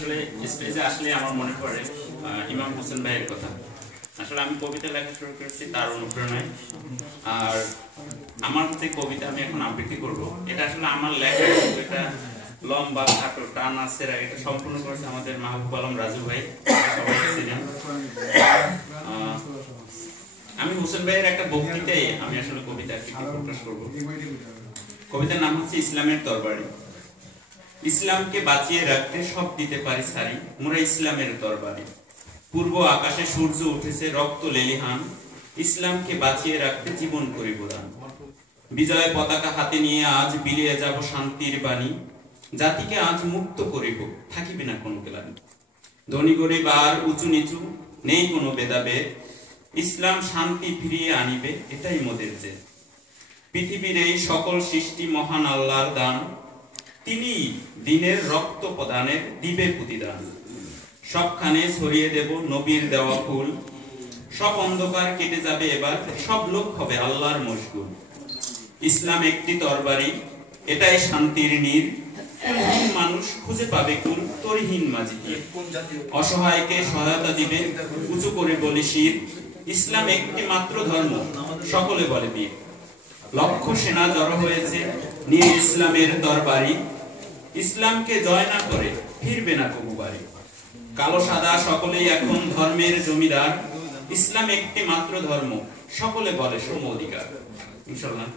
আসলে স্টেজে আসলে আমার মনে পড়ে ইমাম হোসেন ভাইয়ের কথা। আসলে আমি কবিতা লেখা শুরু করেছি তার অনুপ্রেরণায়। আর আমার যে কবিতা আমি এখন আবৃত্তি করব, এটা আসলে আমার লেখা, এটা লম্বা খাটো টান আছে, এটা সম্পূর্ণ করেছে আমাদের মাহবুব আলম রাজু ভাই, সবাই ছিলেন। আমি হোসেন ভাইয়ের একটা বক্তৃতায় আমি আসলে কবিতা প্রকাশ করব। কবিতার নাম হচ্ছে ইসলামের তরবারি। ইসলামকে বাঁচিয়ে রাখতে সব দিতে পারি সারি, মোরা ইসলামের তরবারি। পূর্ব আকাশে সূর্য উঠেছে রক্ত লেলিহান, ইসলামকে বাঁচিয়ে রাখতে জীবন করিব দান। বিজয় পতাকা হাতে নিয়ে আজ বিলিয়ে যাব শান্তির বাণী, জাতিকে আজ মুক্ত করিব, থাকিবে না কোনো গ্লানি। ধনী গরিব আর উঁচু নিচু নেই কোনো ভেদাভেদ, ইসলাম শান্তি ফিরিয়ে আনিবে, এটাই মোদের জেদ। পৃথিবীর এই সকল সৃষ্টি মহান আল্লাহর দান, তিনি দিনের রক্ত প্রদানের দিবে প্রতিদান। সবখানে ছড়িয়ে দেব নবীর দেওয়া ফুল, সব অন্ধকার কেটে যাবে এবার, সব লোক হবে আল্লাহর মশগুল। ইসলাম একটি তরবারি, এটাই শান্তির নীড়, মানুষ খুঁজে পাবে কুল তরিহীন মাঝি দিয়ে। অসহায়কে সহায়তা দিবে, উঁচু করে বলি শির, ইসলাম একটি মাত্র ধর্ম, সকলে বলে বীর। লক্ষ সেনা জড়ো হয়েছে নিয়ে ইসলামের তরবারি, ইসলামকে জয় না করে ফিরবে না কবু বাড়ি। কালো সাদা সকলেই এখন ধর্মের জমিদার, ইসলাম একটি মাত্র ধর্ম, সকলে বলে সম অধিকার। ইনশাআল্লাহ।